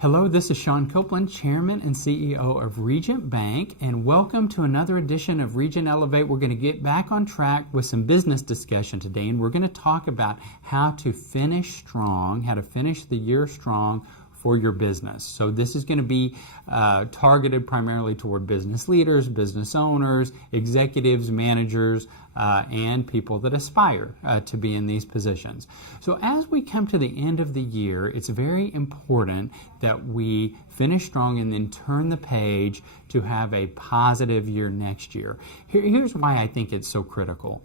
Hello, this is Sean Copeland, Chairman and CEO of Regent Bank, and welcome to another edition of Regent Elevate. We're going to get back on track with some business discussion today, and we're going to talk about how to finish strong, how to finish the year strong for your business. So this is going to be targeted primarily toward business leaders, business owners, executives, managers, and people that aspire to be in these positions. So as we come to the end of the year, it's very important that we finish strong and then turn the page to have a positive year next year. Here's why I think it's so critical.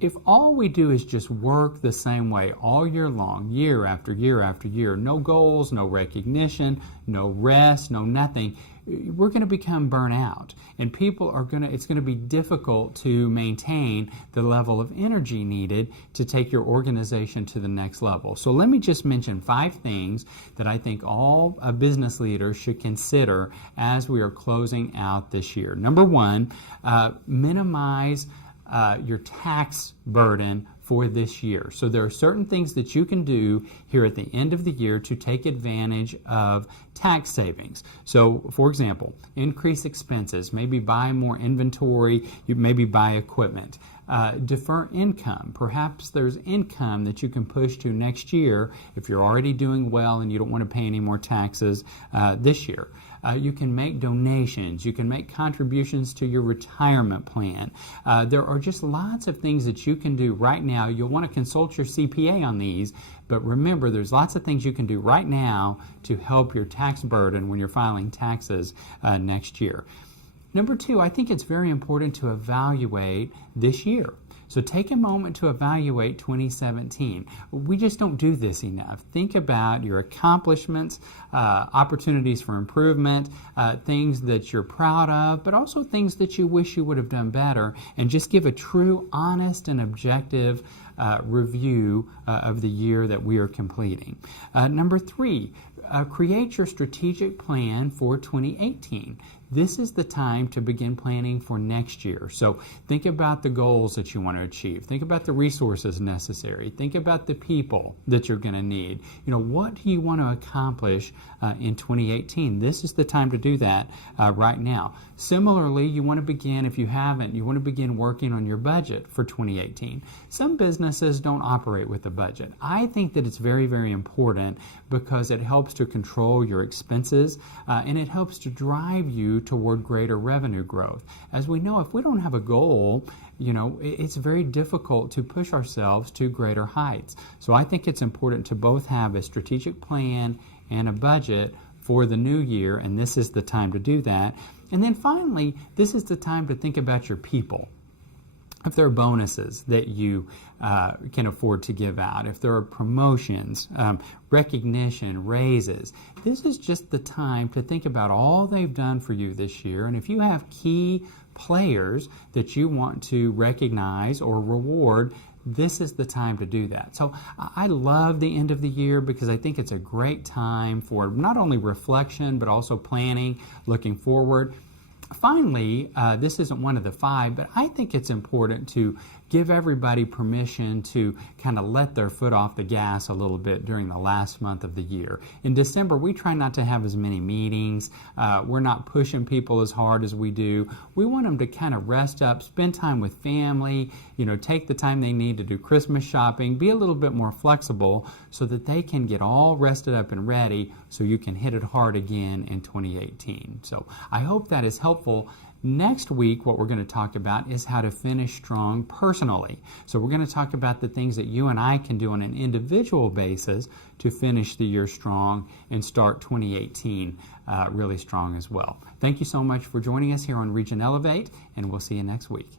If all we do is just work the same way all year long, year after year after year, no goals, no recognition, no rest, no nothing, we're going to become burnout. And it's going to be difficult to maintain the level of energy needed to take your organization to the next level. So let me just mention 5 things that I think all business leaders should consider as we are closing out this year. Number 1, minimize your tax burden for this year. So there are certain things that you can do here at the end of the year to take advantage of tax savings. So, for example, increase expenses, maybe buy more inventory, you maybe buy equipment. Defer income. Perhaps there's income that you can push to next year if you're already doing well and you don't want to pay any more taxes this year. You can make donations. You can make contributions to your retirement plan. There are just lots of things that you can do right now. You'll want to consult your CPA on these, but remember, there's lots of things you can do right now to help your tax burden when you're filing taxes next year. Number 2, I think it's very important to evaluate this year. So take a moment to evaluate 2017. We just don't do this enough. Think about your accomplishments, opportunities for improvement, things that you're proud of, but also things that you wish you would have done better, and just give a true, honest, and objective review of the year that we are completing. Number 3, create your strategic plan for 2018. This is the time to begin planning for next year. So think about the goals that you want to achieve. Think about the resources necessary. Think about the people that you're going to need. What do you want to accomplish in 2018? This is the time to do that right now. Similarly, you want to begin, if you haven't, you want to begin working on your budget for 2018. Some businesses don't operate with a budget. I think that it's very, very important because it helps to control your expenses and it helps to drive you toward greater revenue growth. As we know, if we don't have a goal, it's very difficult to push ourselves to greater heights. So I think it's important to both have a strategic plan and a budget for the new year, and this is the time to do that. And then finally, this is the time to think about your people. If there are bonuses that you can afford to give out, if there are promotions, recognition, raises, this is just the time to think about all they've done for you this year. And if you have key players that you want to recognize or reward, this is the time to do that. So I love the end of the year because I think it's a great time for not only reflection, but also planning, looking forward. Finally, this isn't one of the 5, but I think it's important to give everybody permission to kind of let their foot off the gas a little bit during the last month of the year. In December, we try not to have as many meetings. We're not pushing people as hard as we do. We want them to kind of rest up, spend time with family, take the time they need to do Christmas shopping, be a little bit more flexible so that they can get all rested up and ready so you can hit it hard again in 2018. So I hope that is helpful. Next week, what we're going to talk about is how to finish strong personally. So we're going to talk about the things that you and I can do on an individual basis to finish the year strong and start 2018 really strong as well. Thank you so much for joining us here on Regent Elevate, and we'll see you next week.